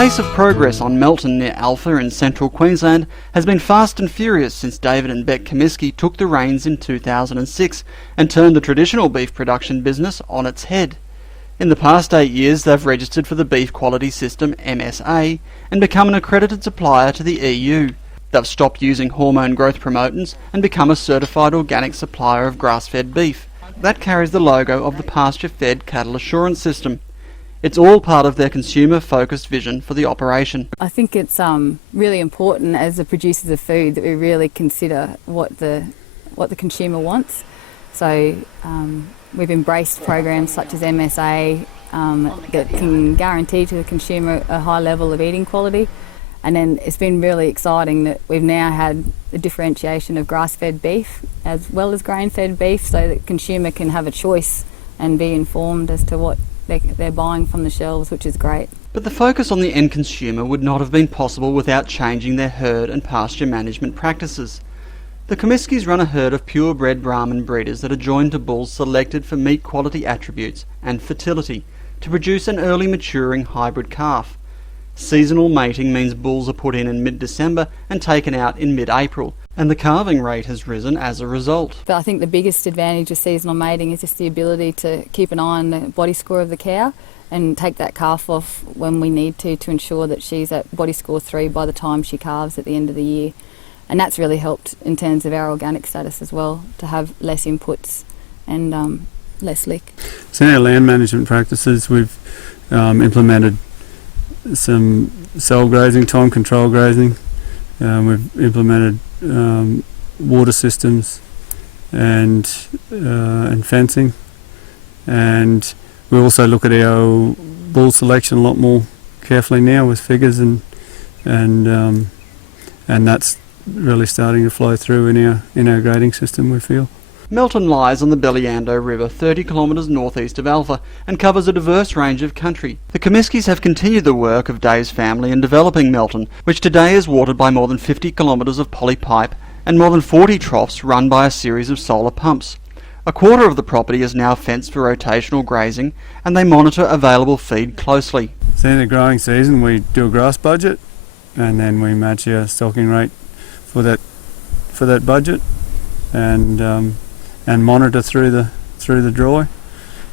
pace of progress on Melton near Alpha in central Queensland has been fast and furious since David and Bec Comiskey took the reins in 2006 and turned the traditional beef production business on its head. In the past 8 years, they've registered for the Beef Quality System MSA and become an accredited supplier to the EU. They've stopped using hormone growth promotants and become a certified organic supplier of grass-fed beef. That carries the logo of the Pasture-fed cattle assurance system. It's all part of their consumer-focused vision for the operation. I think it's really important as the producers of food that we really consider what the consumer wants. So we've embraced programs such as MSA that can guarantee to the consumer a high level of eating quality. And then it's been really exciting that we've now had the differentiation of grass-fed beef as well as grain-fed beef, so that the consumer can have a choice and be informed as to what they're buying from the shelves, which is great. But the focus on the end consumer would not have been possible without changing their herd and pasture management practices. The Comiskeys run a herd of purebred Brahman breeders that are joined to bulls selected for meat quality attributes and fertility to produce an early maturing hybrid calf. Seasonal mating means bulls are put in mid-December and taken out in mid-April, and the calving rate has risen as a result. But I think the biggest advantage of seasonal mating is just the ability to keep an eye on the body score of the cow and take that calf off when we need to ensure that she's at body score 3 by the time she calves at the end of the year. And that's really helped in terms of our organic status as well, to have less inputs and less leak. So in our land management practices, we've implemented some cell grazing, time control grazing. We've implemented water systems and fencing, and we also look at our bull selection a lot more carefully now with figures, and that's really starting to flow through in our grading system, we feel. Melton lies on the Belliando River 30 kilometres northeast of Alpha and covers a diverse range of country. The Comiskeys have continued the work of Dave's family in developing Melton, which today is watered by more than 50 kilometres of poly pipe and more than 40 troughs run by a series of solar pumps. A quarter of the property is now fenced for rotational grazing, and they monitor available feed closely. So in the growing season we do a grass budget, and then we match our stocking rate for that budget, and monitor through the dry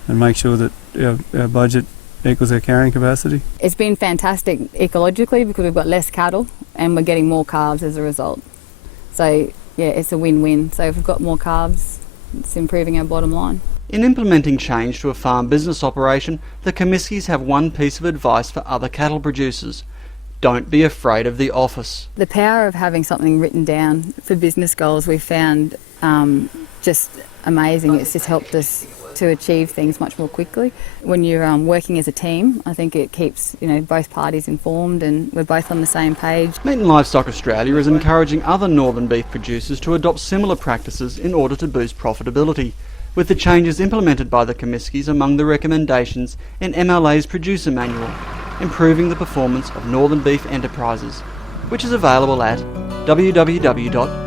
and make sure that our budget equals our carrying capacity. It's been fantastic ecologically because we've got less cattle and we're getting more calves as a result. So yeah, it's a win-win. So if we've got more calves, it's improving our bottom line. In implementing change to a farm business operation, the Comiskeys have one piece of advice for other cattle producers. Don't be afraid of the office. The power of having something written down for business goals we've found just amazing. It's just helped us to achieve things much more quickly. When you're working as a team, I think it keeps both parties informed and we're both on the same page. Meat and Livestock Australia is encouraging other northern beef producers to adopt similar practices in order to boost profitability, with the changes implemented by the Comiskeys among the recommendations in MLA's producer manual, improving the performance of northern beef enterprises, which is available at www.mla.com.au.